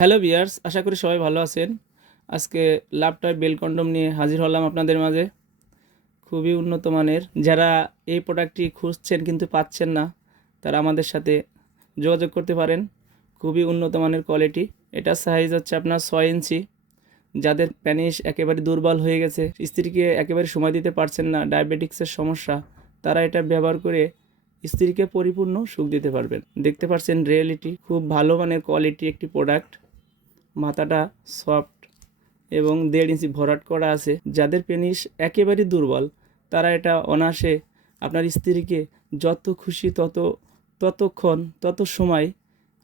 Hello viewers, আশা করি সবাই ভালো আছেন। আজকে লাভ টয় বেল কন্ডম নিয়ে হাজির হলাম আপনাদের মাঝে। খুবই উন্নত মানের। যারা এই প্রোডাক্টটি খুঁজছেন কিন্তু পাচ্ছেন না, তারা আমাদের সাথে যোগাযোগ করতে পারেন। খুবই উন্নত মানের কোয়ালিটি। এটা সাইজ হচ্ছে আপনার 6 ইঞ্চি। যাদের প্যানিস একেবারে দুর্বল হয়ে গেছে, স্ত্রীকে একেবারে সময় দিতে পারছেন না, ডায়াবেটিক্সের সমস্যা, তারা এটা ব্যবহার করে স্ত্রীকে পরিপূর্ণ সুখ দিতে পারবেন। দেখতে পাচ্ছেন রিয়েলিটি, খুব ভালো মানের কোয়ালিটি একটি প্রোডাক্ট। মাথাটা সফট এবং 1.5 ইঞ্চি ভরাট করা আছে। যাদের পেনিস একেবারে দুর্বল, তারা এটা অনায়াসে আপনার স্ত্রীকে যত খুশি ততক্ষণ তত সময়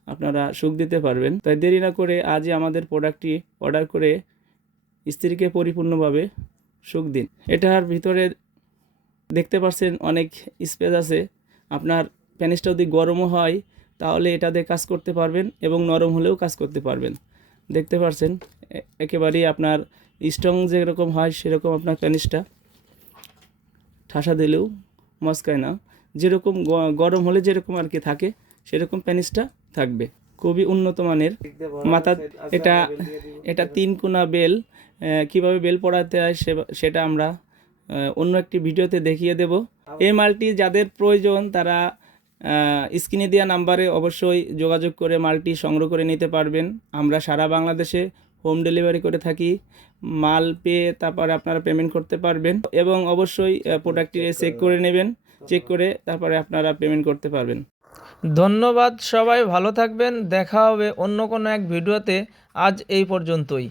আপনারা সুখ দিতে পারবেন। তাই দেরি না করে আজই আমাদের প্রোডাক্টটি অর্ডার করে স্ত্রীকে পরিপূর্ণভাবে সুখ দিন। এটার ভিতরে দেখতে পাচ্ছেন অনেক স্পেস আছে। আপনার পেনিসটা যদি গরমও হয় তাহলে এটাতে কাজ করতে পারবেন এবং নরম হলেও কাজ করতে পারবেন। দেখতে পাচ্ছেন একেবারেই আপনার স্ট্রং যেরকম হয় সেরকম আপনার পেনিসটা, ঠাসা দিলেও মস্কায় না। যেরকম গরম হলে যেরকম আর কি থাকে সেরকম পেনিসটা থাকবে। খুবই উন্নত মানের মাথা। এটা এটা 3 কোনা বেল। কীভাবে বেল পড়াতে হয় সেটা আমরা অন্য একটি ভিডিওতে দেখিয়ে দেব। এই মালটি যাদের প্রয়োজন তারা স্ক্রিনে দেওয়া নাম্বারে অবশ্যই যোগাযোগ করে মালটি সংগ্রহ করে নিতে পারবেন। আমরা সারা বাংলাদেশে হোম ডেলিভারি করে থাকি। মাল পেয়ে তারপরে আপনারা পেমেন্ট করতে পারবেন এবং অবশ্যই প্রোডাক্টটি চেক করে নেবেন। চেক করে তারপরে আপনারা পেমেন্ট করতে পারবেন। ধন্যবাদ, সবাই ভালো থাকবেন। দেখা হবে অন্য কোনো এক ভিডিওতে। আজ এই পর্যন্তই।